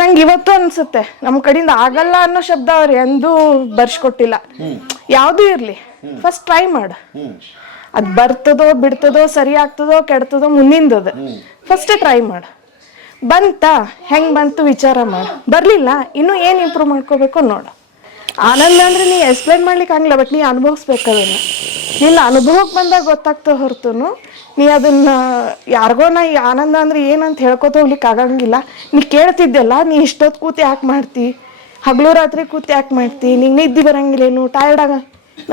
ನಂಗೆ ಇವತ್ತು ಅನ್ಸುತ್ತೆ ನಮ್ಮ ಕಡೆಯಿಂದ ಆಗಲ್ಲ ಅನ್ನೋ ಶಬ್ದ ಅವ್ರು ಎಂದೂ ಬರ್ಸ್ಕೊಟ್ಟಿಲ್ಲ. ಯಾವ್ದು ಇರ್ಲಿ ಫಸ್ಟ್ ಟ್ರೈ ಮಾಡು. ಅದ್ ಬರ್ತದೋ ಬಿಡ್ತದೋ ಸರಿ ಆಗ್ತದೋ ಕೆಡ್ತದೋ ಮುಂದಿಂದದ. ಫಸ್ಟ್ ಟ್ರೈ ಮಾಡು. ಬಂತ, ಹೆಂಗ್ ಬಂತು ವಿಚಾರ ಮಾಡು. ಬರ್ಲಿಲ್ಲ, ಇನ್ನು ಏನ್ ಇಂಪ್ರೂವ್ ಮಾಡ್ಕೋಬೇಕು ನೋಡು. ಆನಂದ ಅಂದ್ರೆ ನೀ ಎಕ್ಸ್ಪ್ಲೈನ್ ಮಾಡ್ಲಿಕ್ಕೆ ಆಗಲ್ಲ ಬಟ್ ನೀ ಅನುಭವಿಸ್ಬೇಕು ಅದನ್ನ ನಿನ್ನ ಅನುಭವಕ್ಕೆ ಬಂದಾಗ ಗೊತ್ತಾಗ್ತಾ ಹೊರತು ನೀ ಅದನ್ನ ಯಾರಿಗೋ ನಾ ಈ ಆನಂದ ಅಂದ್ರೆ ಏನಂತ ಹೇಳ್ಕೊತ ಹೋಗ್ಲಿಕ್ಕೆ ಆಗಂಗಿಲ್ಲ. ನೀ ಕೇಳ್ತಿದ್ದೆಲ್ಲ ನೀ ಇಷ್ಟೊತ್ತು ಕೂತಿ ಯಾಕೆ ಮಾಡ್ತಿ? ಹಗಲು ರಾತ್ರಿ ಕೂತಿ ಯಾಕೆ ಮಾಡ್ತಿ? ನಿಂಗೆ ನಿದ್ದೆ ಬರಂಗಿಲ್ಲೇನು? ಟಯರ್ಡ್ ಆಗ?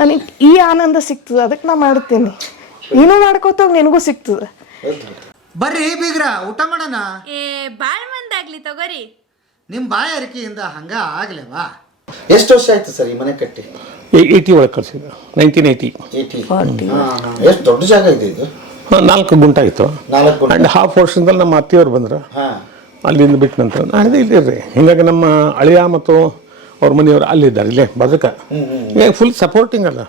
ನನಗೆ ಈ ಆನಂದ ಸಿಗ್ತದೆ ಅದಕ್ಕೆ ನಾ ಮಾಡ್ತೀನಿ. ನೀನು ಮಾಡ್ಕೋತ ಹೋಗ್ ನಿನಗೂ ಸಿಗ್ತದೆ. ಬರ್ರಿ ಬೀಗ್ರ ಊಟ ಮಾಡೋಣ? ಏ ಬಾಳ್ ಮಂದಾಗ್ಲಿ ತಗೋರಿ. ನಿಮ್ಮ ಬಾಯಾರಿಕೆಯಿಂದ ಹಂಗ ಆಗ್ಲೇವಾ? ಎಷ್ಟು ವರ್ಷ ಆಯ್ತು ಸರ್ ಈ ಮನೆ ಕಟ್ಟಿ? ಏಯ್ಟಿ ಒಳಗೆ ಕಟ್ಸಿದ್ದು ನೈನ್ಟೀನ್ ಏಯ್ಟಿ. ಏಯ್ಟಿ. ಎಷ್ಟು ದೊಡ್ಡ ಜಾಗ ಇದೆ ಇದು? ನಾಲ್ಕು ಗುಂಟಾಗಿತ್ತು ನಾಲ್ಕು ಗುಂಟೆ. ಆ್ಯಂಡ್ ಹಾಫ್ ವರ್ಷದಲ್ಲಿ ನಮ್ಮ ಅತ್ತಿಯವ್ರು ಬಂದ್ರು. ಹಾ. ಅಲ್ಲಿಂದ ಬಿಟ್ಟ ನಂತರ. ನಾನು ಇಲ್ಲಿ ರೀ ಹಿಂಗಾಗಿ ನಮ್ಮ ಅಳಿಯ ಮತ್ತು ಅವ್ರ ಮನೆಯವರು ಅಲ್ಲಿದ್ದಾರೆ ಇಲ್ಲೇ ಬದಕ. ಹಿಂಗಾಗಿ ಫುಲ್ ಸಪೋರ್ಟಿಂಗ್ ಅಲ್ಲ.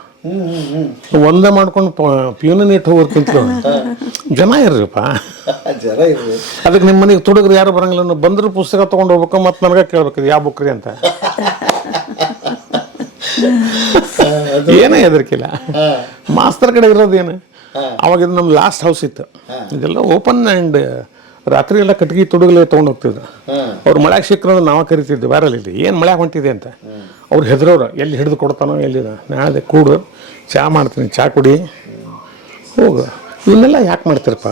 ಒಂದೇ ಮಾಡ್ಕೊಂಡು ಪ್ಯೂನನ್ ಇಟ್ಟು ಹೋಗೋಕ್ಕಿಂತಲೂ ಜನ ಇರ್ರಿಪ್ಪ. ಜನ ಇರ್ರಿ. ಅದಕ್ಕೆ ನಿಮ್ಮ ಮನೆಗೆ ತುಡುಗ್ರು ಯಾರು ಬರಂಗಿಲ್ಲ ಬಂದ್ರು ಪುಸ್ತಕ ತೊಗೊಂಡು ಹೋಗ್ಬೇಕು ಮತ್ತು ನನಗೆ ಕೇಳ್ಬೇಕು ಯಾವ ಬುಕ್ ರೀ ಅಂತ. ಏನೇ ಹೆದರ್ಕಿಲ್ಲ ಮಾಸ್ತರ್ ಕಡೆ ಇರೋದೇನು? ಅವಾಗ ಇದು ನಮ್ಮ ಲಾಸ್ಟ್ ಹೌಸ್ ಇತ್ತು. ಇದೆಲ್ಲ ಓಪನ್ ಆ್ಯಂಡ್ ರಾತ್ರಿ ಎಲ್ಲ ಕಟ್ಗೆ ತುಡುಗಲೆ ತೊಗೊಂಡು ಹೋಗ್ತಿದ್ರು ಅವ್ರು ಮಳ್ಯಾಗ ಸಿಕ್ಕರು ನಾವು ಕರಿತಿದ್ದೆ ವ್ಯಾರಲ್ ಇಲ್ಲಿ. ಏನು ಮಳ್ಯಾಗ ಹೊಂಟಿದೆ ಅಂತ? ಅವ್ರು ಹೆದ್ರೋರು ಎಲ್ಲಿ ಹಿಡಿದು ಕೊಡ್ತಾನೋ ಎಲ್ಲಿ ನಾಳೆ ಕೂಡು ಚಹಾ ಮಾಡ್ತೀನಿ ಚಹಾ ಕುಡಿ. ಹೋಗು. ಇವನ್ನೆಲ್ಲ ಯಾಕೆ ಮಾಡ್ತೀರಪ್ಪ?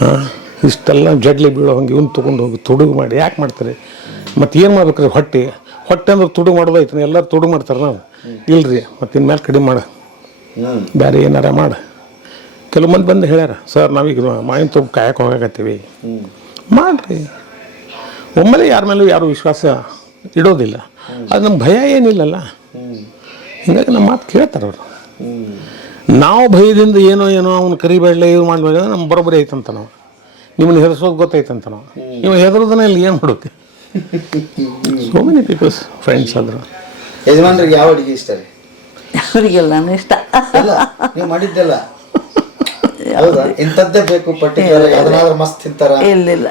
ಹಾಂ? ಇಷ್ಟೆಲ್ಲ ಜಡ್ಲಿ ಬೀಳೋ ಹಂಗೆ ಇವ್ನು ತೊಗೊಂಡು ಹೋಗಿ ತುಡುಗು ಮಾಡಿ. ಯಾಕೆ ಮಾಡ್ತಾರೆ? ಮತ್ತು ಏನು ಮಾಡ್ಬೇಕ್ರಿ ಹೊಟ್ಟೆ? ಹೊಟ್ಟೆ ಅಂದ್ರೆ ತುಡುಗು ಮಾಡೋದೈತೆ ಎಲ್ಲರೂ ತುಡುಗು ಮಾಡ್ತಾರೆ ನಾವು. ಇಲ್ರಿ ಮತ್ತು ಇನ್ಮೇಲೆ ಕಡಿಮೆ ಮಾಡು. ಬೇರೆ ಏನಾರ ಮಾಡು. ಕೆಲವು ಮಂದಿ ಬಂದು ಹೇಳ್ಯಾರ ಸರ್ ನಾವೀಗ ಮಾವಿನ ತುಪ್ಪ ಕಾಯಕ್ಕೆ ಹೋಗಾಕತ್ತೀವಿ. ಮಾಡ್ರಿ. ಒಮ್ಮೆಲೆ ಯಾರ ಮೇಲೂ ಯಾರು ವಿಶ್ವಾಸ ಇಡೋದಿಲ್ಲ. ಅದು ನಮ್ಮ ಭಯ ಏನಿಲ್ಲಲ್ಲ. ಹಿಂಗಾಗಿ ನಮ್ಮ ಮಾತು ಕೇಳ್ತಾರೆ ಅವರು. ನಾವು ಭಯದಿಂದ ಏನೋ ಏನೋ ಅವ್ನು ಕರಿಬೇಡಲೆ ಇವು ಮಾಡಬೇಡ ನಮ್ಮ ಬರೋಬ್ಬರಿ ಐತಂತ ನಾವು. ನಿಮ್ಮನ್ನ ಹೆದರ್ಸೋದು ಗೊತ್ತೈತಂತ ನಾವು. ನೀವು ಹೆದರೋದನ್ನ ಇಲ್ಲಿ ಏನು ಮಾಡೋಕೆ ಸೋ ಮೆನಿ ಪೀಪಲ್ಸ್ ಫ್ರೆಂಡ್ಸ್ ಆದರು. ಯಜಮಾನ್ರಿಗೆ ಯಾವ ಅಡುಗೆ ಇಷ್ಟ ರೀ? ಅವರಿಗೆಲ್ಲಾನು ಇಷ್ಟ. ಅಲ್ಲ ನೀವು ಮಾಡಿದ್ದೆಲ್ಲ? ಇಂಥದ್ದೇ ಬೇಕು ಪರ್ಟಿಕ್ಯುಲರ್ ಮಸ್ತ್ ತಿಂತಾರ? ಇಲ್ಲ ಇಲ್ಲ.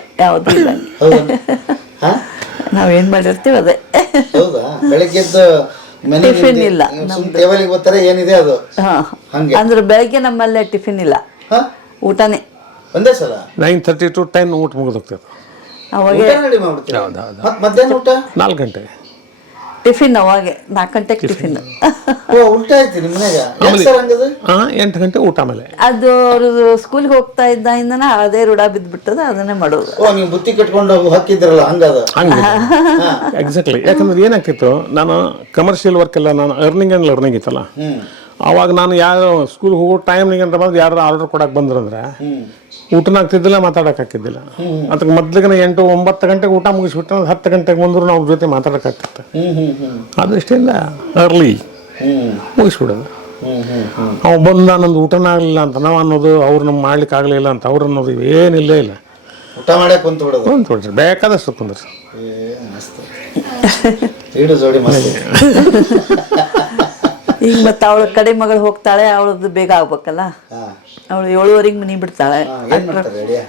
ಹೌದಾ? ಹಾ? ನಾವೇನ್ ಮಾಡಿರ್ತೀವಿ ಅದೇ. ಹೌದಾ? ಬೆಳಗ್ಗೆದ್ದು ಟಿಫಿನ್ ಇಲ್ಲ ಟೇಬಲಿಗೆ ಬರ್ತಾರೆ ಏನಿದೆ ಅದು? ಹಾ. ಹಂಗೆ. ಅಂದ್ರೆ ಬೆಳಗ್ಗೆ ನಮ್ಮಲ್ಲೇ ಟಿಫಿನ್ ಇಲ್ಲ. ಹಾ? ಊಟನೇ. ಒಂದೇ ಸಲ? ನೈನ್ ತರ್ಟಿ ಟು ಟೆನ್ ಊಟ ಮುಗಿದೋಗ್ತದೆ. ಅವಾಗ ಮಧ್ಯಾಹ್ನ ಊಟ? ನಾಲ್ಕು ಗಂಟೆ. ಟಿಫಿನ್ ಅವಾಗೆ ನಾಲ್ಕು ಗಂಟೆಗೆ ಟಿಫಿನ್. ಎಂಟು ಗಂಟೆ ಊಟ ಆಮೇಲೆ. ಅದು ಅವರು ಸ್ಕೂಲ್ಗೆ ಹೋಗ್ತಾ ಇದ್ದಾಗಿಂದನ ಅದೇ ರೂಢ ಬಿದ್ದ್ಬಿಟ್ಟದ ಅದನ್ನೇ ಮಾಡೋದು. ಓ ನೀವು ಬುತ್ತಿ ಕಟ್ಕೊಂಡು ಹಾಕಿದ್ರಲ್ಲ ಹಂಗದ? ಹಂಗೆ ಎಕ್ಸಾಕ್ಟ್ಲಿ ಯಾಕಂದ್ರೆ ಏನಾಗ್ತಿತ್ತು ನಾನು ಕಮರ್ಷಿಯಲ್ ವರ್ಕ್ ಎಲ್ಲ ನಾನು ಅರ್ನಿಂಗ್ ಆ್ಯಂಡ್ ಲರ್ನಿಂಗ್ ಇತ್ತಲ್ಲ. ಅವಾಗ ನಾನು ಯಾರು ಸ್ಕೂಲ್ ಹೋಗೋ ಟೈಮ್ ಅಂತ ಬಂದು ಯಾರು ಆರ್ಡರ್ ಕೊಡಕ್ಕೆ ಬಂದ್ರಂದ್ರೆ ಊಟನ ಆಗ್ತಿದ್ದಿಲ್ಲ ಮಾತಾಡಕ್ ಆಗ್ತಿದ್ದಿಲ್ಲ ಅದಕ್ಕೆ ಮೊದ್ಲಿಗೆ ಎಂಟು ಒಂಬತ್ತು ಗಂಟೆಗೆ ಊಟ ಮುಗಿಸ್ಬಿಟ್ಟು ಒಂದು ಹತ್ತು ಗಂಟೆಗೆ ಬಂದ್ರು ನಾವು ಅವ್ರ ಜೊತೆ ಮಾತಾಡಕ್ ಆಗ್ತಿತ್ತು ಹ್ಮ್ ಹ್ಮ್. ಹ್ಮ್ ಅರ್ಲಿ ಮುಗಿಸ್ಬಿಡೋದು. ಅವ್ ಬಂದ ನಂದು ಊಟನ ಆಗಲಿಲ್ಲ ಅಂತ ನಾವು ಅನ್ನೋದು ಅವ್ರು ನಮ್ಗೆ ಮಾಡ್ಲಿಕ್ಕೆ ಆಗಲಿಲ್ಲ ಅಂತ ಅವ್ರು ಅನ್ನೋದು ಏನಿಲ್ಲೇ ಇಲ್ಲ ಊಟ ಮಾಡಕ್ಕೆ ಕುಂತು ಬಿಡೋದು. ಕುಂತು ಬಿಡ್ರಿ ಬೇಕಾದಷ್ಟು ಕುಂದ್ರಿ. ಜೋಡಿ ಮಸ್ತ್. ಈಗ ಮತ್ತೆ ಅವಳ ಕಡೆ ಮಗಳು ಹೋಗ್ತಾಳೆ ಅವಳದ್ದು ಬೇಗ ಆಗ್ಬೇಕಲ್ಲ? ಹಾ. ಅವಳು ಏಳುವರೆಗೆ ಮನಿ ಬಿಡ್ತಾಳೆ. ಹಾ, ಏನ್ ಮಾಡ್ತಾರೆ ಅಡಿಯ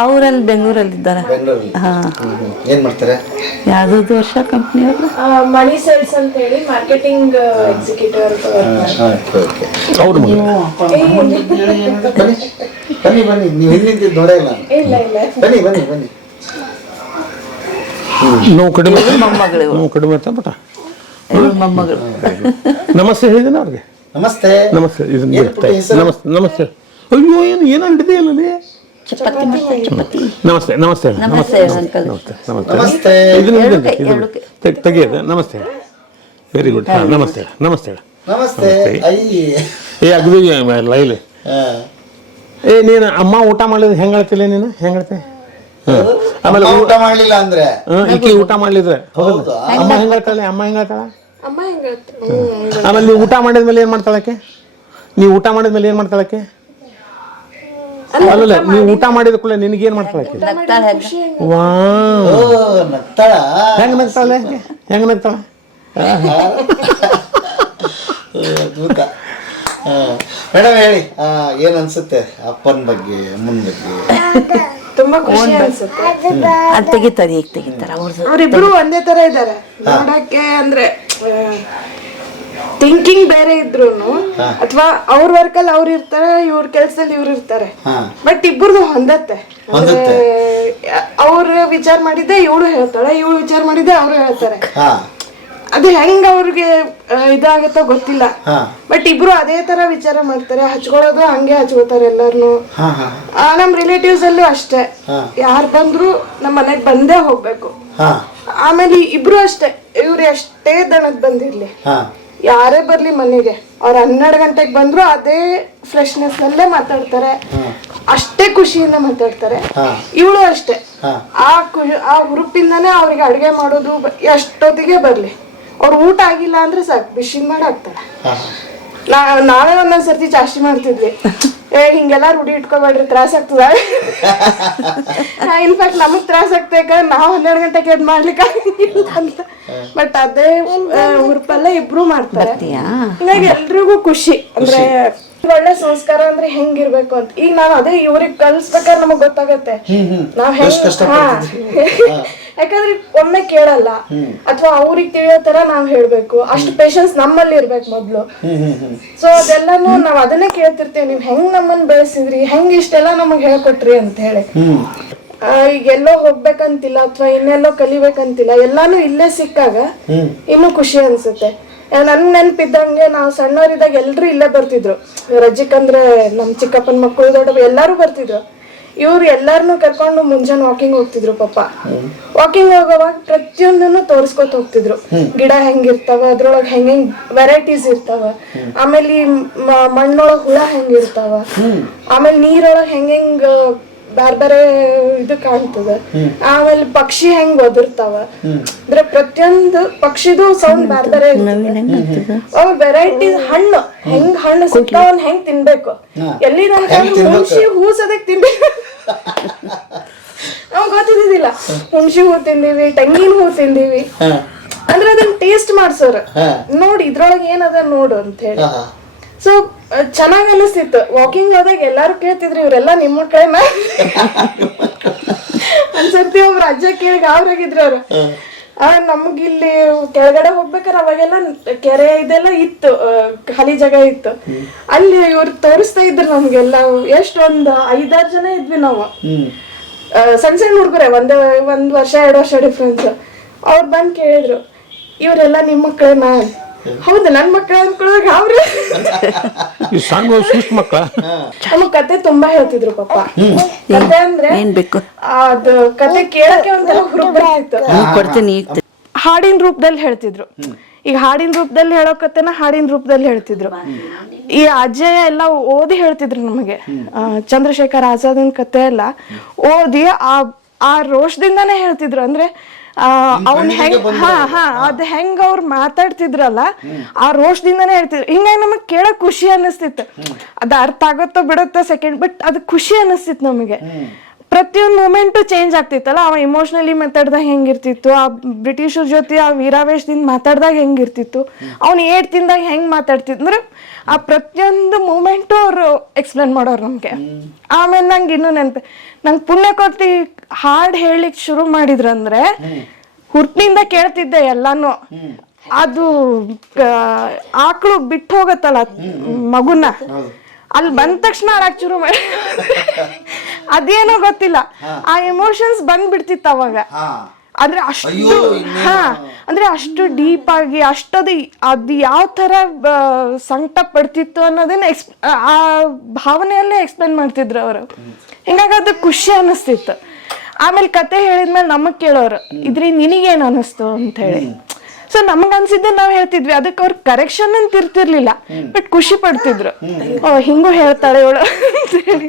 ಅವರಲ್ಲಿ ಬೆಂಗಳೂರಲ್ಲಿ ಇದ್ದಾರೆ. ಬೆಂಗಳೂರಲ್ಲಿ? ಹ್ಮ್, ಹ್ಮ್. ಏನ್ ಮಾಡ್ತಾರೆ? ಯಾವ್ದು ವರ್ಷ ಕಂಪ್ನಿ ಅವರು? ಮನಿ ಸೇಲ್ಸ್ ಅಂತ ಹೇಳಿ ಮಾರ್ಕೆಟಿಂಗ್ ಎಕ್ಸಿಕ್ಯೂಟಿವ್ ಹಾ, ಓಕೆ ಓಕೆ. ಅವ್ರ ಮಗ ಬನ್ನಿ ಬನ್ನಿ ಬನ್ನಿ. ನೀವು ಹಿಂದೆ ನಿಂತಿದ್ದು ನೋಡೇ ಇಲ್ಲ. ನಾನು. ಇಲ್ಲ ಇಲ್ಲ. ಬನ್ನಿ ಬನ್ನಿ ಬನ್ನಿ. ನೋವು ಕಡಿಮೆ ಮೊಮ್ಮಗಳು. ನೋವು ಕಡಿಮೆ ಆಯ್ತಾ? ಬಟ ಇವಳು ಮೊಮ್ಮಗಳು. ನಮಸ್ತೆ ಹೇಳಿದ್ದೇನೆ ಅವ್ರಿಗೆ. ನಮಸ್ತೆ. ನಮಸ್ತೆ ಇದನ್ನ ಬಿಡ್ತಾ ನಮಸ್ತೆ ನಮಸ್ತೆ. ಅಯ್ಯೋ ಏನು ಏನು ಅಂಟಿದೆ ಇಲ್ಲ ನಮಸ್ತೆ ನಮಸ್ತೆ ನಮಸ್ತೆ ಅಂಕಲ್. ನಮಸ್ತೆ ನಮಸ್ತೆ. ಇದನ್ನ ತೆಗಿಯೋದು? ನಮಸ್ತೆ. ವೆರಿ ಗುಡ್ ಹಾಂ ನಮಸ್ತೆ ನಮಸ್ತೆ ನಮಸ್ತೆ. ಏ ಅಗ್ದು ಲೈಲಿ. ಹಾ. ಏ ನೀನು ಅಮ್ಮ ಊಟ ಮಾಡಿದ್ರೆ ಹೆಂಗೆ ಹೇಳ್ತಿಲ್ಲ ನೀನು? ಹೆಂಗೆ ಹೇಳ್ತೆ ಆಮೇಲೆ ಊಟ ಮಾಡ್ಲಿಲ್ಲ ಅಂದ್ರೆ. ಹ್ಮ್, ಈಕಿ ಊಟ ಮಾಡ್ಲಿದ್ರೆ. ಹೌದಾ? ಅಮ್ಮ ಹೆಂಗ್ ಹೇಳ್ತಾಳೆ ಅಮ್ಮ ಹೆಂಗ್ ಹೇಳ್ತಾಳ ಅಮ್ಮ ಹೆಂಗ ಹ್ಮ್. ಆಮೇಲೆ ನೀವು ಊಟ ಮಾಡಿದ್ಮೇಲೆ ಏನ್ ಮಾಡ್ತಾಳಕ್ಕೆ ನೀವು ಊಟ ಮಾಡಿದ್ಮೇಲೆ ಏನ್ ಮಾಡ್ತಾಳಕ್ಕೆ ಅಲ್ಲಲ್ಲ ನೀವು ಊಟ ಮಾಡಿದ ಕೂಡ ನಿನಗೆ ಏನ್ ಮಾಡ್ತಾಳಕ್ಕೆ ಹೆಂಗ? ವಾ ಹೆಂಗ್? ನಗ್ತಾಳೆ? ಹೆಂಗ್ ನಗ್ತಾಳೆ ಅದ್ಭುತ. ಮೇಡಮ್ ಹೇಳಿ ಆ, ಏನ್ ಅನ್ಸುತ್ತೆ ಅಪ್ಪನ ಬಗ್ಗೆ ಅಮ್ಮನ ಬಗ್ಗೆ? ತುಂಬಾ ಖುಷಿ ಅನ್ಸುತ್ತೆ. ಅದು ತೆಗಿತಾರೆ ಈಗ ತೆಗಿತಾರೆ ಅವ್ರದ್ದು ಅವ್ರಿಬ್ರು ಒಂದೇ ತರ ಇದ್ದಾರೆ ನೋಡಕ್ಕೆ ಅಂದ್ರೆ ಥಿಂಕಿಂಗ್ ಬೇರೆ ಇದ್ರೂನು ಅಥವಾ ಅವ್ರ ವರ್ಕಲ್ಲಿ ಅವ್ರು ಇರ್ತಾರೆ ಇವ್ರ ಕೆಲ್ಸದಲ್ಲಿ ಇವ್ರು ಇರ್ತಾರೆ. ಬಟ್ ಇಬ್ಬರದು ಹೊಂದತ್ತೆ. ಅವ್ರ ವಿಚಾರ ಮಾಡಿದ್ದೆ ಇವಳು ಹೇಳ್ತಾಳೆ ಇವಳು ವಿಚಾರ ಮಾಡಿದ್ದೆ ಅವ್ರು ಹೇಳ್ತಾರೆ. ಅದು ಹೆಂಗ್ ಅವ್ರಿಗೆ ಇದಾಗುತ್ತೋ ಗೊತ್ತಿಲ್ಲ. ಬಟ್ ಇಬ್ರು ಅದೇ ತರ ವಿಚಾರ ಮಾಡ್ತಾರೆ ಹಚ್ಕೊಳ್ಳೋದು ಹಂಗೆ ಹಚ್ಕೋತಾರೆ ಎಲ್ಲಾರ್ನು. ನಮ್ ರಿಲೇಟಿವ್ಸ್ ಅಲ್ಲೂ ಅಷ್ಟೇ. ಯಾರು ಬಂದ್ರು ನಮ್ಮ ಮನೆಗ್ ಬಂದೇ ಹೋಗ್ಬೇಕು. ಆಮೇಲೆ ಇಬ್ರು ಅಷ್ಟೇ ಇವ್ರು ಎಷ್ಟೇ ದಣದ್ ಬಂದಿರ್ಲಿ. ಯಾರೇ ಬರ್ಲಿ ಮನೆಗೆ ಅವ್ರ ಹನ್ನೆರಡು ಗಂಟೆಗೆ ಬಂದ್ರು ಅದೇ ಫ್ರೆಶ್ನೆಸ್ ನಲ್ಲೇ ಮಾತಾಡ್ತಾರೆ ಅಷ್ಟೇ ಖುಷಿಯಿಂದ ಮಾತಾಡ್ತಾರೆ. ಇವಳು ಅಷ್ಟೇ. ಆ ಖುಷಿ ಆ ಹುರುಪಿಂದಾನೇ ಅವ್ರಿಗೆ ಅಡುಗೆ ಮಾಡೋದು ಎಷ್ಟೊತ್ತಿಗೆ ಬರ್ಲಿ. ಅವ್ರು ಊಟ ಆಗಿಲ್ಲ ಅಂದ್ರೆ ಸಾಕು ಬಿಸಿನ್ ಮಾಡಿ ಹಾಕ್ತಾರೆ. ನಾ ನಾವೇ ಒಂದೊಂದ್ ಸರ್ತಿ ಜಾಸ್ತಿ ಮಾಡ್ತಿದ್ವಿ. ಏ ಹಿಂಗೆಲ್ಲ ರೂಢಿ ಇಟ್ಕೋಬೇಡ್ರಿ ತ್ರಾಸ ಆಗ್ತದ? ಇನ್ಫ್ಯಾಕ್ಟ್ ನಮಗ್ ತ್ರಾಸ ಆಗ್ತಾ ಯಾಕಂದ್ರೆ ನಾವು ಹನ್ನೆರಡು ಗಂಟೆಗೆ ಎದ್ ಮಾಡ್ಲಿಕ್ಕೆ ಆಗಿಲ್ಲ ಅಂತ. ಬಟ್ ಅದೇ ಉರ್ಪಲ್ಲ ಇಬ್ರು ಮಾಡ್ತಾರೆ. ಬರ್ತೀಯಾ? ಹಿಂಗಾಗಿ ಎಲ್ರಿಗೂ ಖುಷಿ. ಅಂದ್ರೆ ಒಳ್ಳೆ ಸಂಸ್ಕಾರ ಅಂದ್ರೆ ಹೆಂಗಿರ್ಬೇಕು ಅಂತ. ಈಗ ನಾನು ಅದೇ ಇವ್ರಿಗೆ ಕಲ್ಸ್ಬೇಕಾದ್ರೆ ನಮಗ್ ಗೊತ್ತಾಗತ್ತೆ. ನಾವ್ ಎಷ್ಟ್ ಹೆಂಗ್ ಹಾ. ಯಾಕಂದ್ರೆ ಒಮ್ಮೆ ಕೇಳಲ್ಲ. ಅಥವಾ ಅವ್ರಿಗೆ ತಿಳಿಯೋ ತರ ನಾವ್ ಹೇಳ್ಬೇಕು. ಅಷ್ಟು ಪೇಶನ್ಸ್ ನಮ್ಮಲ್ಲಿ ಇರ್ಬೇಕು ಮೊದ್ಲು. ಸೊ ಅದೆಲ್ಲಾನು ನಾವ್ ಅದನ್ನೇ ಕೇಳ್ತಿರ್ತೀವಿ. ನೀವ್ ಹೆಂಗ್ ನಮ್ಮನ್ ಬೆಳೆಸಿದ್ರಿ? ಹೆಂಗ್ ಇಷ್ಟೆಲ್ಲ ನಮಗ್ ಹೇಳ್ಕೊಟ್ರಿ ಅಂತ ಹೇಳಿ. ಈಗ ಎಲ್ಲೋ ಹೋಗ್ಬೇಕಂತಿಲ್ಲ ಅಥವಾ ಇನ್ನೆಲ್ಲೋ ಕಲಿಬೇಕಂತಿಲ್ಲ ಎಲ್ಲಾನು ಇಲ್ಲೇ ಸಿಕ್ಕಾಗ ಇನ್ನು ಖುಷಿ ಅನ್ಸುತ್ತೆ. ನನ್ ನೆನ್ಪಿದ್ದಂಗೆ ನಾವು ಸಣ್ಣವರಿದ್ದಾಗ ಎಲ್ರು ಇಲ್ಲೇ ಬರ್ತಿದ್ರು. ರಜಕ್ ಅಂದ್ರೆ ನಮ್ ಚಿಕ್ಕಪ್ಪನ ಮಕ್ಕಳು ದೊಡ್ಡ ಎಲ್ಲಾರು ಬರ್ತಿದ್ರು. ಇವ್ರು ಎಲ್ಲಾರನು ಕರ್ಕೊಂಡು ಮುಂಜಾನೆ ವಾಕಿಂಗ್ ಹೋಗ್ತಿದ್ರು ಪಾಪ. ವಾಕಿಂಗ್ ಹೋಗೋವಾಗ ಪ್ರತಿಯೊಂದನ್ನು ತೋರಿಸ್ಕೊತ ಹೋಗ್ತಿದ್ರು. ಗಿಡ ಹೆಂಗಿರ್ತಾವ ಅದ್ರೊಳಗ್ ಹೆಂಗ್ ಹೆಂಗ್ ವೆರೈಟೀಸ್ ಇರ್ತಾವ. ಆಮೇಲೆ ಈ ಮ- ಮಣ್ಣೊಳಗ್ ಹುಳ ಹೆಂಗಿರ್ತಾವ. ಆಮೇಲೆ ನೀರೊಳಗ್ ಹೆಂಗ್ ಹೆಂಗ್ ಬ್ಯಾರೆ ಬೇರೆ ಇದು ಕಾಣ್ತದ. ಆಮೇಲೆ ಪಕ್ಷಿ ಹೆಂಗ್ ಒದರ್ತಾವ. ಅಂದ್ರೆ ಪ್ರತಿಯೊಂದು ಪಕ್ಷಿದು ಸೌಂಡ್ ಬ್ಯಾರೆ ಬೇರೆ ಅವ್ ವೆರೈಟಿ ಹಣ್ಣು. ಹೆಂಗ್ ಹಣ್ಣು ಸಿಗ್ತಾವ ಹೆಂಗ್ ತಿನ್ಬೇಕು. ಎಲ್ಲಿ ಹುಣಸಿ ಹೂಸದಕ್ ತಿನ್ಬೇಕು. ಅವ್ ಗೊತ್ತಿದ್ದಿಲ್ಲ ಹುಣಸಿ ಹೂ ತಿಂದೀವಿ ತೆಂಗಿನ ಹೂ ತಿಂದೀವಿ. ಅಂದ್ರೆ ಅದನ್ನ ಟೇಸ್ಟ್ ಮಾಡ್ಸೋರು. ನೋಡಿ ಇದ್ರೊಳಗೆ ಏನದ ನೋಡು ಅಂತ ಹೇಳಿ ಸೊ ಚೆನ್ನಾಗ್ ಅನಿಸ್ತಿತ್ತು. ವಾಕಿಂಗ್ ಹೋದಾಗ ಎಲ್ಲಾರು ಕೇಳ್ತಿದ್ರು ಇವರೆಲ್ಲ ನಿಮ್ಮ ಕಡೆನ. ಒಂದ್ಸರ್ತಿ ಒಬ್ರು ಅಜ್ಜ ಕೇಳಿ ಗಾವ್ರಾಗಿದ್ರು ಅವ್ರು. ಆ ನಮಗಿಲ್ಲಿ ಕೆಳಗಡೆ ಹೋಗ್ಬೇಕಾರೆ ಅವಾಗೆಲ್ಲ ಕೆರೆ ಇದೆಲ್ಲ ಇತ್ತು ಖಾಲಿ ಜಾಗ ಇತ್ತು. ಅಲ್ಲಿ ಇವ್ರು ತೋರಿಸ್ತಾ ಇದ್ರು ನಮ್ಗೆಲ್ಲ ಎಷ್ಟೊಂದ್ ಐದಾರು ಜನ ಇದ್ವಿ ನಾವು. ಸಣ್ಣ ಸಣ್ಣ ಹುಡುಗರೆ ಒಂದ್ ಒಂದ್ ವರ್ಷ ಎರಡು ವರ್ಷ ಡಿಫ್ರೆನ್ಸ್ ಅವ್ರು ಬಂದ್ ಕೇಳಿದ್ರು ಇವರೆಲ್ಲ ನಿಮ್ಮ ಮಕ್ಕಳೇನಾ ಹೌದು ನನ್ ಮಕ್ಕಳ ಅನ್ಕೊಳ್ಳೋವಾಗ ಅವ್ರು. ಈ ಸಣ್ಣ ಶಿಷ್ಟ ಮಕ್ಕಳ ನಮಗ್ ಕತೆ ತುಂಬಾ ಹೇಳ್ತಿದ್ರು ಪಾಪ. ಕತೆ ಅಂದ್ರೆ ಏನ್ ಬೇಕು? ಅದು ಕತೆ ಕೇಳಕ್ಕೆ ಒಂಥರ ಹುರುಪ್ ಬರ್ತಿತ್ತು. ಈಗ ಕೊಡ್ತೀನಿ ಈಗ ಹಾಡಿನ ರೂಪದಲ್ಲಿ ಹೇಳ್ತಿದ್ರು. ಈಗ ಹಾಡಿನ ರೂಪದಲ್ಲಿ ಹೇಳೋ ಕತೆನ ಹಾಡಿನ ರೂಪದಲ್ಲಿ ಹೇಳ್ತಿದ್ರು. ಈ ಅಜ್ಜಯ ಎಲ್ಲ ಓದಿ ಹೇಳ್ತಿದ್ರು ನಮಗೆ. ಆ, ಚಂದ್ರಶೇಖರ್ ಆಜಾದಿನ ಕತೆ ಎಲ್ಲ ಓದಿ ಆ ಆ ರೋಷದಿಂದಾನೇ ಹೇಳ್ತಿದ್ರು. ಅಂದ್ರೆ ಅವ್ನ ಹೆಂಗ್ ಹಾ ಹಾ ಅದ್ ಹೆಂಗ್ ಅವ್ರ ಮಾತಾಡ್ತಿದ್ರಲ್ಲ ಆ ರೋಷದಿಂದಾನೇ ಹೇಳ್ತಿದ್ರು. ಹಿಂಗಾಗಿ ನಮಗ್ ಕೇಳಕ್ ಖುಷಿ ಅನಿಸ್ತಿತ್ತು ಅದ್ ಅರ್ಥ ಆಗುತ್ತೋ ಬಿಡುತ್ತೋ ಸೆಕೆಂಡ್ ಬಟ್ ಅದ್ ಖುಷಿ ಅನಿಸ್ತಿತ್ತು ನಮಗೆ. ಪ್ರತಿಯೊಂದು ಮೂಮೆಂಟು ಚೇಂಜ್ ಆಗ್ತಿತ್ತಲ್ಲ ಅವ ಇಮೋಷನಲಿ ಮಾತಾಡ್ದಾಗ ಹೆಂಗಿರ್ತಿತ್ತು ಆ ಬ್ರಿಟಿಷರ ಜೊತೆ ಆ ವೀರಾವೇಶದಿಂದ ಮಾತಾಡ್ದಾಗ ಹೆಂಗಿರ್ತಿತ್ತು ಅವ್ನು ಏಟ್ ತಿಂದಾಗ ಹೆಂಗ್ ಮಾತಾಡ್ತಿತ್ತು ಅಂದ್ರೆ ಆ ಪ್ರತಿಯೊಂದು ಮೂಮೆಂಟು ಅವ್ರು ಎಕ್ಸ್ಪ್ಲೇನ್ ಮಾಡೋರು ನಮ್ಗೆ. ಆಮೇಲೆ ನಂಗೆ ಇನ್ನೂ ನೆನಪು ನಂಗೆ ಪುಣ್ಯಕೋಟಿ ಹಾಡ್ ಹೇಳಿಕ್ ಶುರು ಮಾಡಿದ್ರಂದ್ರೆ ಹುಟ್ಟಿನಿಂದ ಕೇಳ್ತಿದ್ದೆ ಎಲ್ಲಾನು. ಅದು ಆಕಳು ಬಿಟ್ಟು ಹೋಗತ್ತಲ್ಲ ಮಗುನ. ಅಲ್ಲಿ ಬಂದ ತಕ್ಷಣ ಆಡಕ್ ಶುರು ಮಾಡಿ. ಅದೇನೋ ಗೊತ್ತಿಲ್ಲ. ಆ ಎಮೋಷನ್ಸ್ ಬಂದ್ಬಿಡ್ತಿತ್ತು ಅವಾಗ. ಅಂದ್ರೆ ಅಷ್ಟು? ಹಾ ಅಂದ್ರೆ ಅಷ್ಟು ಡೀಪ್ ಆಗಿ ಅಷ್ಟದು ಅದು ಯಾವ ತರ ಸಂಕಟ ಪಡ್ತಿತ್ತು ಅನ್ನೋದನ್ನ ಎಕ್ಸ್ ಆ ಭಾವನೆಯಲ್ಲೇ ಎಕ್ಸ್ಪ್ಲೇನ್ ಮಾಡ್ತಿದ್ರು ಅವರು. ಹಿಂಗಾಗ ಅದು ಖುಷಿ ಅನಿಸ್ತಿತ್ತು ಆಮೇಲೆ ಕತೆ ಹೇಳಿದ್ಮೇಲೆ ನಮಗ್ ಕೇಳೋರು ಇದ್ರಿ ನಿನಗೇನ್ ಅನಿಸ್ತು ಅಂತ ಹೇಳಿ. ಸೊ ನಮಗ್ ಅನ್ಸಿದ್ದೆ ನಾವ್ ಹೇಳ್ತಿದ್ವಿ ಅದಕ್ಕೆ ಅವ್ರ ಕರೆಕ್ಷನ್ ಅಂತ ಇರ್ತಿರ್ಲಿಲ್ಲ ಬಟ್ ಖುಷಿ ಪಡ್ತಿದ್ರು. ಓ ಹಿಂಗೂ ಹೇಳ್ತಾಳೆ ಇವಳು ಹೇಳಿ.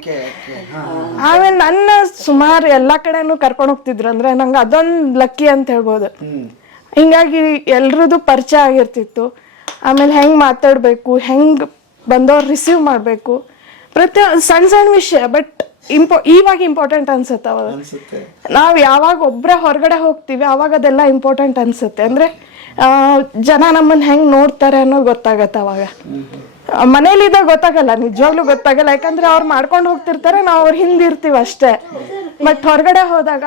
ಆಮೇಲೆ ನನ್ನ ಸುಮಾರು ಎಲ್ಲಾ ಕಡೆನೂ ಕರ್ಕೊಂಡು ಹೋಗ್ತಿದ್ರು ಅಂದ್ರೆ ನಂಗೆ ಅದೊಂದ್ ಲಕ್ಕಿ ಅಂತ ಹೇಳ್ಬೋದು. ಹಿಂಗಾಗಿ ಎಲ್ರದ್ದು ಪರಿಚಯ ಆಗಿರ್ತಿತ್ತು. ಆಮೇಲೆ ಹೆಂಗ್ ಮಾತಾಡ್ಬೇಕು ಹೆಂಗ್ ಬಂದವ್ರು ರಿಸೀವ್ ಮಾಡ್ಬೇಕು ಪ್ರತಿ ಸಣ್ಣ ಸಣ್ಣ ವಿಷಯ ಬಟ್ ಇಂಪೋ ಇವಾಗ ಇಂಪಾರ್ಟೆಂಟ್ ಅನ್ಸುತ್ತೆ ಅವಾಗ ಅನ್ಸುತ್ತೆ. ನಾವ್ ಯಾವಾಗ ಒಬ್ಬರೇ ಹೊರಗಡೆ ಹೋಗ್ತೀವಿ ಅವಾಗ ಅದೆಲ್ಲ ಇಂಪಾರ್ಟೆಂಟ್ ಅನ್ಸುತ್ತೆ. ಅಂದ್ರೆ ಜನ ನಮ್ಮನ್ನ ಹೆಂಗೆ ನೋಡ್ತಾರೆ ಅನ್ನೋದು ಗೊತ್ತಾಗತ್ತೆ ಅವಾಗ. ಮನೇಲಿದ್ದ ಗೊತ್ತಾಗಲ್ಲ ನಿಜವಾಗ್ಲೂ ಗೊತ್ತಾಗಲ್ಲ. ಯಾಕಂದ್ರೆ ಅವ್ರು ಮಾಡ್ಕೊಂಡು ಹೋಗ್ತಿರ್ತಾರೆ ನಾವು ಅವ್ರ ಹಿಂದಿರ್ತೀವಿ ಅಷ್ಟೇ. ಬಟ್ ಹೊರಗಡೆ ಹೋದಾಗ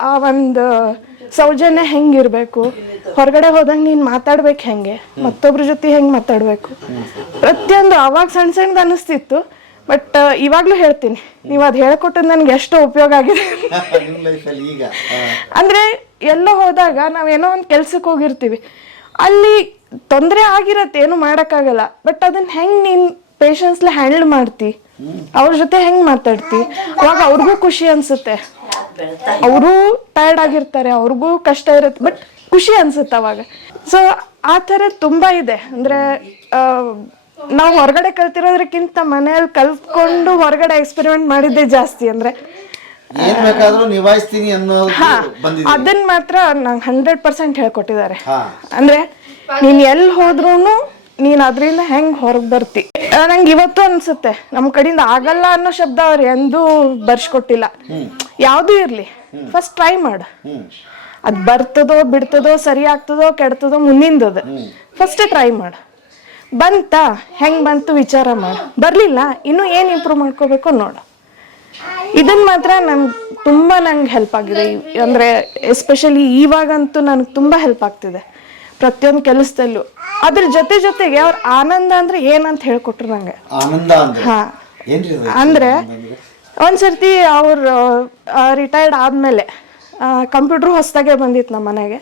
ಆ- ಒಂದು ಸೌಜನ್ಯ ಹೆಂಗಿರ್ಬೇಕು? ಹೊರಗಡೆ ಹೋದಾಗ ನೀನು ಮಾತಾಡ್ಬೇಕು ಹೆಂಗೆ? ಮತ್ತೊಬ್ರ ಜೊತೆ ಹೆಂಗೆ ಮಾತಾಡ್ಬೇಕು? ಪ್ರತಿಯೊಂದು ಅವಾಗ ಸಣ್ಣ ಸಣ್ಣದು ಅನಿಸ್ತಿತ್ತು. ಬಟ್ ಇವಾಗ್ಲೂ ಹೇಳ್ತೀನಿ. ನೀವು ಅದ್ ಹೇಳ್ಕೊಟ್ಟದ್ ನನ್ಗೆ ಎಷ್ಟೋ ಉಪಯೋಗ ಆಗಿದೆ. ಅಂದ್ರೆ ಎಲ್ಲೋ ಹೋದಾಗ ನಾವೇನೋ ಒಂದು ಕೆಲ್ಸಕ್ಕೆ ಹೋಗಿರ್ತೀವಿ. ಅಲ್ಲಿ ತೊಂದರೆ ಆಗಿರತ್ತೆ ಏನು ಮಾಡೋಕ್ಕಾಗಲ್ಲ. ಬಟ್ ಅದನ್ನ ಹೆಂಗ್ ನೀನ್ ಪೇಷನ್ಸ್ಲೆ ಹ್ಯಾಂಡಲ್ ಮಾಡ್ತಿ? ಅವ್ರ ಜೊತೆ ಹೆಂಗ್ ಮಾತಾಡ್ತಿ? ಅವಾಗ ಅವ್ರಿಗೂ ಖುಷಿ ಅನ್ಸುತ್ತೆ. ಅವರು ಟಯರ್ಡ್ ಆಗಿರ್ತಾರೆ ಅವ್ರಿಗೂ ಕಷ್ಟ ಇರುತ್ತೆ ಬಟ್ ಖುಷಿ ಅನ್ಸುತ್ತೆ ಅವಾಗ. ಸೊ ಆ ಥರ ತುಂಬಾ ಇದೆ. ಅಂದ್ರೆ ನಾವು ಹೊರಗಡೆ ಕಲ್ತಿರೋದ್ರಕ್ಕಿಂತ ಮನೆಯಲ್ಲಿ ಕಲ್ತ್ಕೊಂಡು ಹೊರಗಡೆ ಎಕ್ಸ್ಪೆರಿಮೆಂಟ್ ಮಾಡಿದ್ದೆ ಜಾಸ್ತಿ ಅಂದ್ರೆ. ಏನ್ ಬೇಕಾದ್ರೂ ನಿಭಾಯಿಸ್ತೀನಿ ಅನ್ನೋದು ಹಾ ಬಂದಿದೆ. ಅದನ್ನ ಮಾತ್ರ ನಂಗೆ ಹಂಡ್ರೆಡ್ ಪರ್ಸೆಂಟ್ ಹೇಳ್ಕೊಟ್ಟಿದ್ದಾರೆ. ಹಾ. ಅಂದ್ರೆ ನೀನ್ ಎಲ್ಲಿ ಹೋದ್ರೂನು ನೀನ್ ಅದರಿಂದ ಹೆಂಗ್ ಹೊರಗ್ ಬರ್ತಿ? ನಂಗೆ ಇವತ್ತು ಅನ್ಸುತ್ತೆ ನಮ್ ಕಡೆಯಿಂದ ಆಗಲ್ಲ ಅನ್ನೋ ಶಬ್ದ ಅವ್ರು ಎಂದೂ ಬರ್ಸ್ಕೊಟ್ಟಿಲ್ಲ. ಯಾವ್ದು ಇರ್ಲಿ ಫಸ್ಟ್ ಟ್ರೈ ಮಾಡು. ಅದ್ ಬರ್ತದೋ ಬಿಡ್ತದೋ ಸರಿ ಆಗ್ತದೋ ಕೆಡ್ತದೋ ಮುಂದಿಂದದ ಫಸ್ಟ್ ಟ್ರೈ ಮಾಡು. ಬಂತ? ಹೆಂಗ್ ಬಂತು ವಿಚಾರ ಮಾಡು. ಬರ್ಲಿಲ್ಲ ಇನ್ನು ಏನ್ ಇಂಪ್ರೂವ್ ಮಾಡ್ಕೋಬೇಕು ನೋಡು. ಇದನ್ ಮಾತ್ರ ನನ್ ತುಂಬಾ ನಂಗೆ ಹೆಲ್ಪ್ ಆಗಿದೆ. ಅಂದ್ರೆ ಎಸ್ಪೆಷಲಿ ಇವಾಗಂತೂ ನನಗೆ ತುಂಬಾ ಹೆಲ್ಪ್ ಆಗ್ತಿದೆ. ಪ್ರತಿಯೊಂದು ಕೆಲಸದಲ್ಲೂ. ಅದ್ರ ಜೊತೆ ಜೊತೆಗೆ ಅವ್ರ ಆನಂದ ಅಂದ್ರೆ ಏನಂತ ಹೇಳ್ಕೊಟ್ರು ನಂಗೆ. ಹಾ. ಅಂದ್ರೆ ಒಂದ್ಸರ್ತಿ ಅವ್ರ ರಿಟೈರ್ಡ್ ಆದ್ಮೇಲೆ ಕಂಪ್ಯೂಟರ್ ಹೊಸದಾಗೆ ಬಂದಿತ್ತು ನಮ್ಮ ಮನೆಗೆ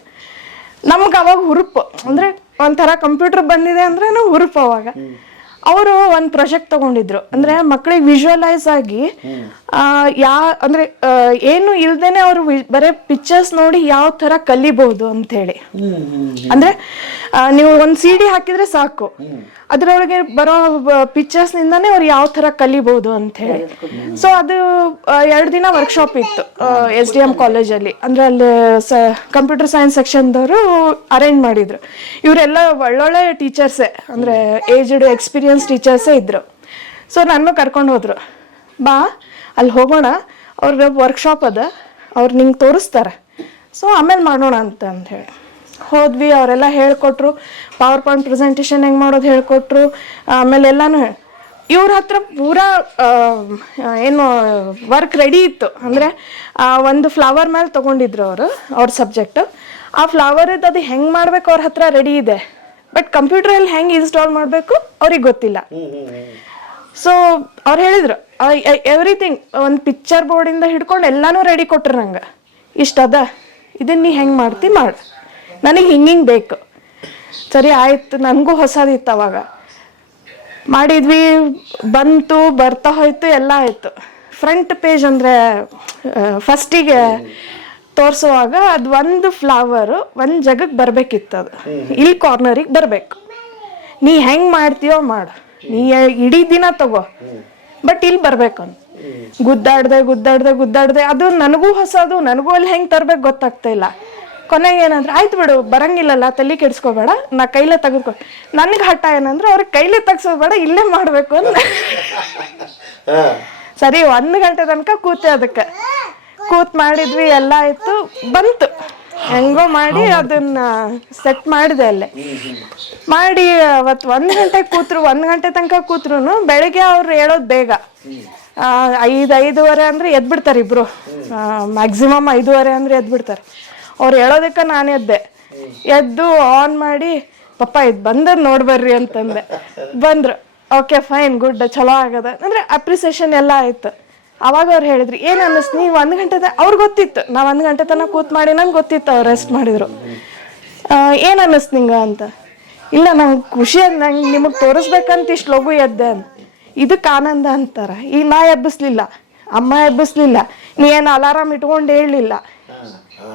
ನಮ್ಗೆ ಅವಾಗ ಹುರುಪು. ಅಂದ್ರೆ ಒಂಥರ ಕಂಪ್ಯೂಟರ್ ಬಂದಿದೆ ಅಂದ್ರೆ ಹುರುಪು ಅವಾಗ. ಅವರು ಒಂದು ಪ್ರಾಜೆಕ್ಟ್ ತಗೊಂಡಿದ್ರು. ಅಂದ್ರೆ ಮಕ್ಕಳಿಗೆ ವಿಜುವಲೈಸ್ ಆಗಿ ಯಾ, ಅಂದ್ರೆ ಏನು ಇಲ್ದೇನೆ ಅವರು ಬರೇ ಪಿಕ್ಚರ್ಸ್ ನೋಡಿ ಯಾವ ತರ ಕಲಿಬಹುದು ಅಂತ ಹೇಳಿ ಅಂದ್ರೆ ನೀವು ಒಂದ್ ಸಿ ಡಿ ಹಾಕಿದ್ರೆ ಸಾಕು. ಅದ್ರೊಳಗೆ ಬರೋ ಪಿಕ್ಚರ್ಸ್ ನಿಂದಾನೇ ಅವ್ರು ಯಾವ ತರ ಕಲಿಬಹುದು ಅಂತ ಹೇಳಿ ಸೊ ಅದು ಎರಡು ದಿನ ವರ್ಕ್ಶಾಪ್ ಇತ್ತು. ಎಸ್ ಡಿ ಎಂ ಕಾಲೇಜಲ್ಲಿ ಅಂದ್ರೆ ಅಲ್ಲಿ, ಸ ಕಂಪ್ಯೂಟರ್ ಸೈನ್ಸ್ ಸೆಕ್ಷನ್ದವರು ಅರೇಂಜ್ ಮಾಡಿದ್ರು. ಇವರೆಲ್ಲ ಒಳ್ಳೊಳ್ಳೆ ಟೀಚರ್ಸೇ ಅಂದರೆ ಏಜ್ಡ್ ಎಕ್ಸ್ಪೀರಿಯನ್ಸ್ ಟೀಚರ್ಸೇ ಇದ್ದರು ಸೊ ನನ್ನ ಕರ್ಕೊಂಡು ಹೋದರು. ಬಾ, ಅಲ್ಲಿ ಹೋಗೋಣ. ಅವ್ರ ವರ್ಕ್ಶಾಪ್ ಅದ. ಅವ್ರು ನಿಂಗೆ ತೋರಿಸ್ತಾರೆ. ಸೊ ಆಮೇಲೆ ಮಾಡೋಣ ಅಂತ ಅಂತ ಹೇಳಿ. ಹೋದ್ವಿ, ಅವರೆಲ್ಲ ಹೇಳ್ಕೊಟ್ರು. ಪವರ್ ಪಾಯಿಂಟ್ ಪ್ರೆಸೆಂಟೇಷನ್ ಹೆಂಗೆ ಮಾಡೋದು ಹೇಳ್ಕೊಟ್ರು. ಆಮೇಲೆ ಎಲ್ಲನೂ ಹೇಳ್- ಇವ್ರ ಹತ್ರ ಪೂರಾ ಏನು ವರ್ಕ್ ರೆಡಿ ಇತ್ತು. ಅಂದರೆ ಒಂದು ಫ್ಲವರ್ ಮೇಲೆ ತೊಗೊಂಡಿದ್ರು ಅವರು ಅವ್ರ ಸಬ್ಜೆಕ್ಟ್ ಆ ಫ್ಲವರ್ ಅದು ಹೆಂಗೆ ಮಾಡ್ಬೇಕು ಅವ್ರ ಹತ್ರ ರೆಡಿ ಇದೆ. ಬಟ್ ಕಂಪ್ಯೂಟ್ರಲ್ಲಿ ಹೆಂಗೆ ಇನ್ಸ್ಟಾಲ್ ಮಾಡಬೇಕು ಅವ್ರಿಗೆ ಗೊತ್ತಿಲ್ಲ. ಸೊ ಅವ್ರು ಹೇಳಿದ್ರು ಎವ್ರಿಥಿಂಗ್ ಒಂದು ಪಿಕ್ಚರ್ ಬೋರ್ಡಿಂದ ಹಿಡ್ಕೊಂಡು ಎಲ್ಲಾನು ರೆಡಿ ಕೊಟ್ರು ನಂಗೆ. ಇಷ್ಟ ಅದ ಇದನ್ನ ನೀ ಹೆಂಗೆ ಮಾಡ್ತಿ ಮಾಡು. ನನಗೆ ಹಿಂಗಿಂಗೆ ಬೇಕು. ಸರಿ ಆಯ್ತು ನನಗೂ ಹೊಸದಿತ್ತು ಅವಾಗ. ಮಾಡಿದ್ವಿ ಬಂತು ಬರ್ತಾ ಹೋಯ್ತು ಎಲ್ಲ ಆಯ್ತು. ಫ್ರಂಟ್ ಪೇಜ್ ಅಂದರೆ ಫಸ್ಟಿಗೆ ತೋರಿಸುವಾಗ ಅದು ಒಂದು ಫ್ಲವರು ಒಂದು ಜಗಕ್ಕೆ ಬರಬೇಕಿತ್ತು ಅದು. ಇಲ್ಲಿ ಕಾರ್ನರಿಗೆ ಬರಬೇಕು. ನೀ ಹೆಂಗೆ ಮಾಡ್ತೀಯೋ ಮಾಡು. ನೀ ಇಡೀ ದಿನ ತಗೋ. ಬಟ್ ಇಲ್ಲಿ ಬರ್ಬೇಕಂತ ಗುದ್ದಾಡ್ದೆ ಗುದ್ದಾಡ್ದೆ ಗುದ್ದಾಡ್ದೆ. ಅದು ನನಗೂ ಹೊಸದು ನನಗೂ ಅಲ್ಲಿ ಹೆಂಗೆ ತರ್ಬೇಕು ಗೊತ್ತಾಗ್ತಾ ಇಲ್ಲ. ಕೊನೆಗೆ ಏನಂದ್ರೆ ಆಯ್ತು ಬಿಡು ಬರಂಗಿಲ್ಲಲ್ಲ ತಲೆ ಕೆಡಿಸ್ಕೋಬೇಡ ನಾ ಕೈಲೇ ತೆಗೆದುಕೊ ನನಗೆ ಹಠ ಏನಂದ್ರೆ ಅವ್ರಿಗೆ ಕೈಲೇ ತೆಗ್ಸೋಬೇಡ ಇಲ್ಲೇ ಮಾಡಬೇಕು ಅಂತ ಹಾ. ಸರಿ ಒಂದು ಗಂಟೆ ತನಕ ಕೂತೆ ಅದಕ್ಕೆ. ಕೂತ್ ಮಾಡಿದ್ವಿ ಎಲ್ಲ ಆಯ್ತು ಬಂತು. ಹೆಂಗೋ ಮಾಡಿ ಅದನ್ನ ಸೆಟ್ ಮಾಡಿದೆ ಅಲ್ಲೇ. ಮಾಡಿ ಅವತ್ತು ಒಂದು ಗಂಟೆ ಕೂತ್ರು ಒಂದು ಗಂಟೆ ತನಕ ಕೂತ್ರು ಬೆಳಿಗ್ಗೆ ಅವ್ರು ಹೇಳೋದು ಬೇಗ. ಐದು ಐದೂವರೆ ಅಂದ್ರೆ ಎದ್ಬಿಡ್ತಾರೆ ಇಬ್ರು. ಮ್ಯಾಕ್ಸಿಮಮ್ ಐದೂವರೆ ಅಂದ್ರೆ ಎದ್ಬಿಡ್ತಾರೆ. ಅವ್ರು ಹೇಳೋದಕ್ಕೆ ನಾನು ಎದ್ದೆ. ಎದ್ದು ಆನ್ ಮಾಡಿ, ಪಪ್ಪ, ಇದು ಬಂದ್ರೆ ನೋಡ್ಬರ್ರಿ ಅಂತಂದೆ. ಬಂದ್ರು. ಓಕೆ ಫೈನ್ ಗುಡ್ ಚಲೋ ಆಗದ. ಅಂದ್ರೆ ಅಪ್ರಿಸಿಯೇಷನ್ ಎಲ್ಲ ಆಯ್ತು. ಅವಾಗ ಅವ್ರು ಹೇಳಿದ್ರಿ, ಏನ್ ಅನ್ನಿಸ್ತು ನೀವು ಒಂದು ಗಂಟೆ ಅವ್ರಿಗೆ ಗೊತ್ತಿತ್ತು. ನಾವು ಒಂದು ಗಂಟೆ ತನಕ ಕೂತ್ ಮಾಡಿ ನಂಗೆ ಗೊತ್ತಿತ್ತು, ಅವ್ರು ರೆಸ್ಟ್ ಮಾಡಿದ್ರು. ಏನು ಅನ್ನಿಸ್ತು ನಿಂಗ ಅಂತ? ಇಲ್ಲ, ನಂಗೆ ಖುಷಿ ನಂಗೆ ನಿಮಗೆ ತೋರಿಸ್ಬೇಕಂತ ಇಷ್ಟು ಲಘು ಎದ್ದೆ ಅಂತ. ಇದಕ್ಕೆ ಆನಂದ ಅಂತಾರ? ಈಗ ನಾ ಎಬ್ಬಿಸ್ಲಿಲ್ಲ. ಅಮ್ಮ ಎಬ್ಬಿಸ್ಲಿಲ್ಲ. ನೀ ಏನು ಅಲಾರಾಮ್ ಇಟ್ಕೊಂಡು ಹೇಳಲಿಲ್ಲ.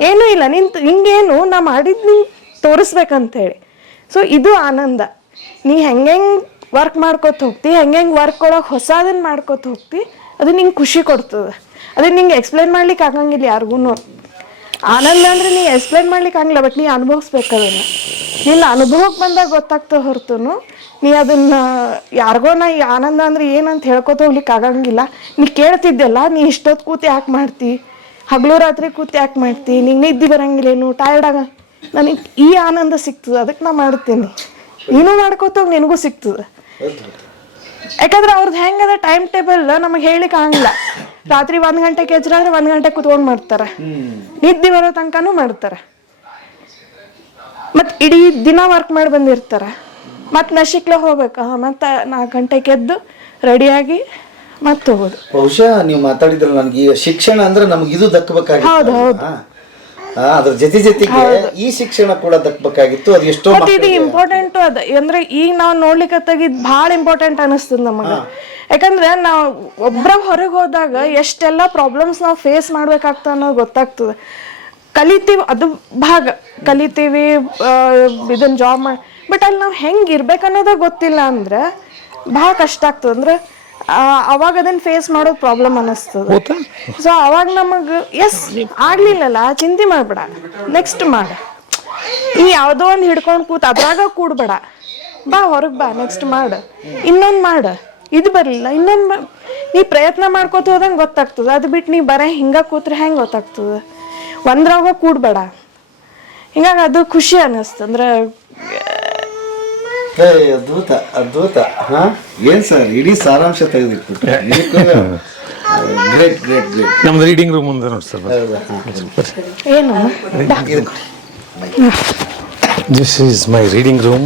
ಏನೂ ಇಲ್ಲ ನಿನ್ ಹಿಂಗೇನು ನಾ ಮಾಡಿದ್ ನಿಂಗೆ ತೋರಿಸ್ಬೇಕಂತ ಹೇಳಿ ಸೊ ಇದು ಆನಂದ. ನೀ ಹೆಂಗೆ ವರ್ಕ್ ಮಾಡ್ಕೊತ ಹೋಗ್ತಿ ಹೆಂಗೆ ವರ್ಕ್ ಒಳಗೆ ಹೊಸದನ್ನು ಮಾಡ್ಕೋತ ಹೋಗ್ತಿ, ಅದು ನಿಂಗೆ ಖುಷಿ ಕೊಡ್ತದೆ. ಅದನ್ನ ನಿಂಗೆ ಎಕ್ಸ್ಪ್ಲೈನ್ ಮಾಡ್ಲಿಕ್ಕೆ ಆಗಂಗಿಲ್ಲ ಯಾರಿಗೂ ಆನಂದ ಅಂದ್ರೆ ನೀ ಎಕ್ಸ್ಪ್ಲೈನ್ ಮಾಡ್ಲಿಕ್ಕೆ ಆಗಲ್ಲ ಬಟ್ ನೀ ಅನುಭವಿಸ್ಬೇಕು ಅದನ್ನ ನಿನ್ನ ಅನುಭವಕ್ಕೆ ಬಂದಾಗ ಗೊತ್ತಾಗ್ತಾ ಹೊರತು ನೀ ಅದನ್ನ ಯಾರಿಗೋ ನಾ ಆನಂದ ಅಂದ್ರೆ ಏನಂತ ಹೇಳ್ಕೊತ ಹೋಗ್ಲಿಕ್ಕೆ ಆಗಂಗಿಲ್ಲ. ನೀ ಕೇಳ್ತಿದ್ದೆಲ್ಲ ನೀ ಇಷ್ಟೊತ್ತು ಕೂತಿ ಯಾಕೆ ಮಾಡ್ತಿ? ಹಗಲು ರಾತ್ರಿ ಕೂತ್ ಯಾಕೆ ಮಾಡ್ತಿ? ನಿಂಗೆ ನಿದ್ದೆ ಬರಂಗಿಲ್ಲೇನು? ಟಯರ್ಡ್ ಆಗ? ನನಗೆ ಈ ಆನಂದ ಸಿಗ್ತದೆ ಅದಕ್ಕೆ ನಾ ಮಾಡ್ತೀನಿ. ನೀನು ಮಾಡ್ಕೋತ ಹೋಗಿ, ನಿನಗೂ ಸಿಗ್ತದೆ. ಯಾಕಂದ್ರೆ ಅವ್ರದ್ದು ಹೆಂಗದ ಟೈಮ್ ಟೇಬಲ್ ನಮಗೆ ಹೇಳಿಕ್ ಆಗಂಗಿಲ್ಲ. ರಾತ್ರಿ ಒಂದ್ ಗಂಟೆಗೆ ಎಜ್ರಾದ್ರೆ ಒಂದ್ ಗಂಟೆ ಕುತ್ಕೊಂಡ್ ಮಾಡ್ತಾರೆ. ನಿದ್ದೆ ಬರೋ ತನಕನೂ ಮಾಡ್ತಾರೆ. ಮತ್ ಇಡೀ ದಿನ ವರ್ಕ್ ಮಾಡಿ ಬಂದಿರ್ತಾರೆ. ಮತ್ ನಶಿಕ್ಲೆ ಹೋಗ್ಬೇಕು. ಮತ್ತ ನಾಲ್ಕು ಗಂಟೆಗೆ ಎದ್ದು ರೆಡಿಯಾಗಿ ಮತ್ತೆ ಬಹುಶಃ ನೀವು ಮಾತಾಡಿದ್ರೆ ನನಗೆ ಈ ಶಿಕ್ಷಣ ಅಂದ್ರೆ ನಮ್ಗೆ ಇದು ದಕ್ಕಬೇಕಾಗಿತ್ತು. ಅದ್ರ ಜೊತೆ ಜೊತೆಗೆ ಈ ಶಿಕ್ಷಣ ಕೂಡ ದಕ್ಕಬೇಕಾಗಿತ್ತು. ಅದು ಎಷ್ಟೋ ಮತ್ ಇದು ಮಕ್ಕಳಿಗೆ ಇಂಪಾರ್ಟೆಂಟ್ ಅದ. ಅಂದ್ರೆ ಈಗ ನಾವು ನೋಡ್ಲಿಕ್ಕೆ ಬಹಳ ಭಾಳ ಇಂಪಾರ್ಟೆಂಟ್ ಅನಿಸ್ತದ ನಮಗ. ಯಾಕಂದ್ರೆ ನಾವು ಒಬ್ರ ಹೊರಗೆ ಹೋದಾಗ ಎಷ್ಟೆಲ್ಲ ಪ್ರಾಬ್ಲಮ್ಸ್ ನಾವು ಫೇಸ್ ಮಾಡ್ಬೇಕಾಗ್ತದೆ ಅನ್ನೋದು ಗೊತ್ತಾಗ್ತದೆ. ಕಲಿತೀವಿ ಅದು ಭಾಗ. ಕಲಿತೀವಿ ಆ, ಇದನ್ನ ಜಾಬ್ ಮಾಡಿ ಬಟ್ ಅಲ್ಲಿ ನಾವು ಹೆಂಗೆ ಇರ್ಬೇಕು ಅನ್ನೋದೇ ಗೊತ್ತಿಲ್ಲ ಅಂದ್ರೆ ಭಾಳ ಕಷ್ಟ ಆಗ್ತದೆ. ಅಂದ್ರೆ ಅವಾಗ ಅದನ್ನ ಫೇಸ್ ಮಾಡೋದು ಪ್ರಾಬ್ಲಮ್ ಅನ್ನಿಸ್ತದೆ. ಸೊ ಅವಾಗ ನಮಗೆ ಎಸ್ ಆಗ್ಲಿಲ್ಲಲ್ಲ ಚಿಂತೆ ಮಾಡ್ಬೇಡ. ನೆಕ್ಸ್ಟ್ ಮಾಡ. ಈ ಯಾವುದೋ ಒಂದ್ ಹಿಡ್ಕೊಂಡು ಕೂತ್ ಅದ್ರಾಗ ಕೂಡ್ಬೇಡ. ಬಾ ಹೊರಗ್ ಬಾ ನೆಕ್ಸ್ಟ್ ಮಾಡ. ಇನ್ನೊಂದು ಮಾಡ. ಇದು ಬರಲಿಲ್ಲ ಇನ್ನೊಂದು ನೀ ಪ್ರಯತ್ನ ಮಾಡ್ಕೋತ ಹೋದಂಗೆ ಗೊತ್ತಾಗ್ತದೆ. ಅದು ಬಿಟ್ಟು ನೀ ಬರೇ ಹಿಂಗೆ ಕೂತ್ರೆ ಹೆಂಗೆ ಗೊತ್ತಾಗ್ತದೆ? ಒಂದ್ರಾಗ ಕೂಡ್ಬೇಡ. ಹಿಂಗಾಗಿ ಅದು ಖುಷಿ ಅನ್ನಿಸ್ತು ಅಂದ್ರೆ ಏ, ಅದ್ಭುತ ಅದ್ಭುತ ಹಾ? ಏನ್ ಸರ್ ಇಡೀ ಸಾರಾಂಶ ತೆಗೆದಿಟ್ಬಿಟ್ಟು. ಗ್ರೇಟ್ ಗ್ರೇಟ್ ಗ್ರೇಟ್ ನಮ್ದು ರೀಡಿಂಗ್ ರೂಮ್ ಮುಂದೆ ನೋಡಿ ಸರ್ ಏನು this is my reading room